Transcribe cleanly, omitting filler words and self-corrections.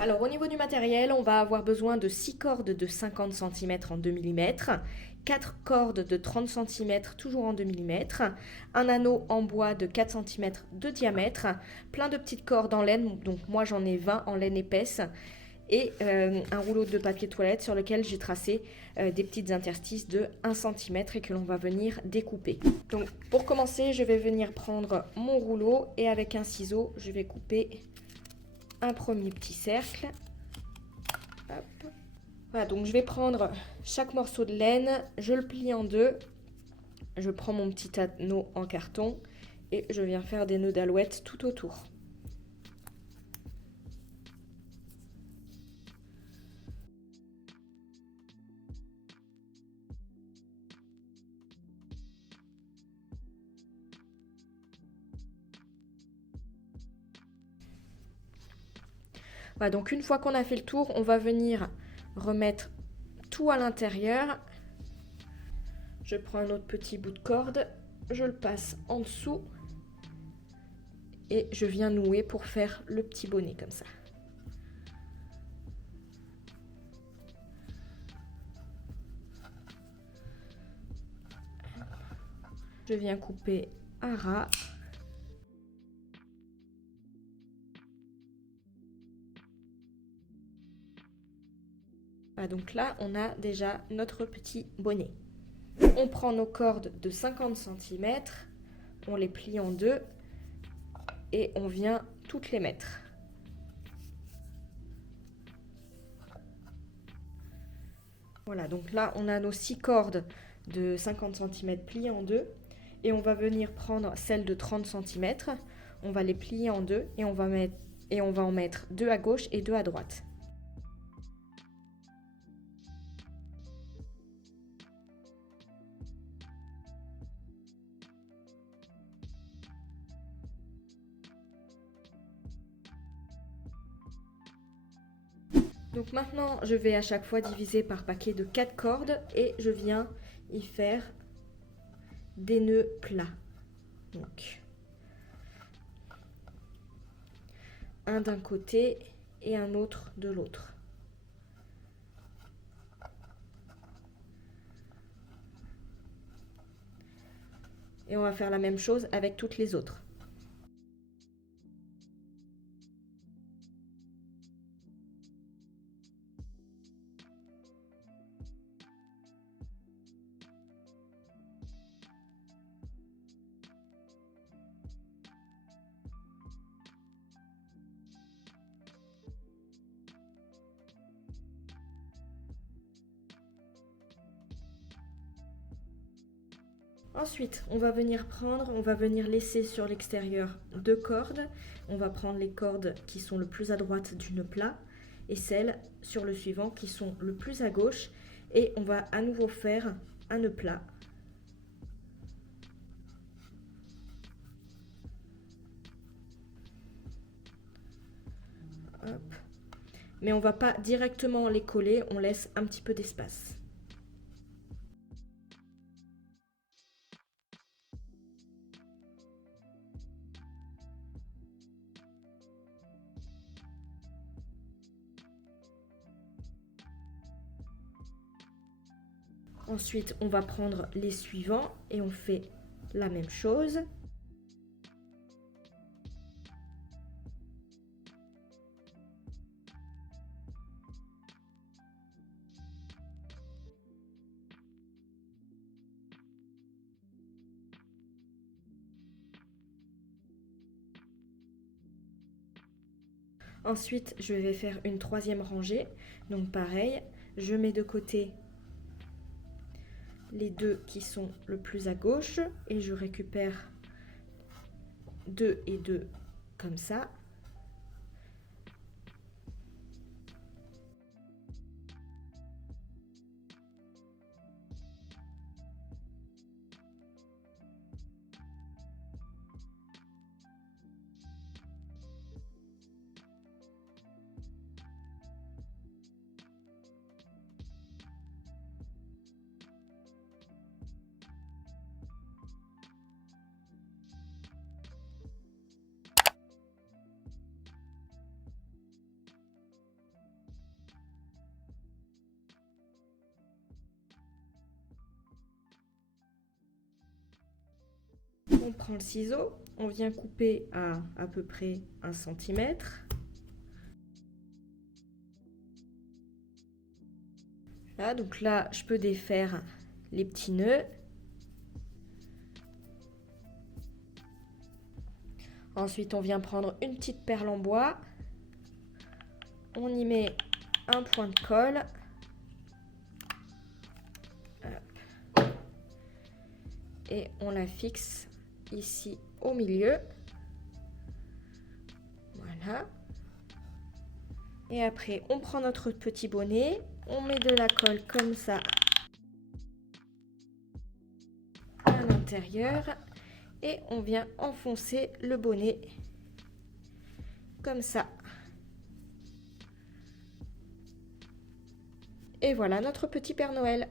Alors au niveau du matériel, on va avoir besoin de 6 cordes de 50 cm en 2 mm, 4 cordes de 30 cm toujours en 2 mm, un anneau en bois de 4 cm de diamètre, plein de petites cordes en laine, donc moi j'en ai 20 en laine épaisse, et un rouleau de papier toilette sur lequel j'ai tracé des petites interstices de 1 cm et que l'on va venir découper. Donc pour commencer, je vais venir prendre mon rouleau et avec un ciseau, je vais couper un premier petit cercle. Hop. Voilà, donc je vais prendre chaque morceau de laine, je le plie en deux, je prends mon petit anneau en carton et je viens faire des nœuds d'alouette tout autour. Voilà, donc une fois qu'on a fait le tour, on va venir remettre tout à l'intérieur. Je prends un autre petit bout de corde, je le passe en dessous et je viens nouer pour faire le petit bonnet comme ça. Je viens couper un ras. Voilà, donc là, on a déjà notre petit bonnet. On prend nos cordes de 50 cm, on les plie en deux et on vient toutes les mettre. Voilà, donc là, on a nos 6 cordes de 50 cm pliées en deux et on va venir prendre celles de 30 cm, on va les plier en deux et on va en mettre deux à gauche et deux à droite. Donc maintenant, je vais à chaque fois diviser par paquet de 4 cordes et je viens y faire des nœuds plats. Donc, un d'un côté et un autre de l'autre. Et on va faire la même chose avec toutes les autres. Ensuite, on va venir laisser sur l'extérieur deux cordes. On va prendre les cordes qui sont le plus à droite du nœud plat et celles sur le suivant qui sont le plus à gauche. Et on va à nouveau faire un nœud plat. Hop. Mais on ne va pas directement les coller, on laisse un petit peu d'espace. Ensuite, on va prendre les suivants et on fait la même chose. Ensuite, je vais faire une troisième rangée. Donc pareil, je mets de côté les deux qui sont le plus à gauche et je récupère deux et deux comme ça. On prend le ciseau, on vient couper à peu près 1 cm. Là, donc là, je peux défaire les petits nœuds. Ensuite, on vient prendre une petite perle en bois. On y met un point de colle. Hop. Et on la fixe ici au milieu. Voilà. Et après, on prend notre petit bonnet. On met de la colle comme ça à l'intérieur. Et on vient enfoncer le bonnet comme ça. Et voilà notre petit Père Noël.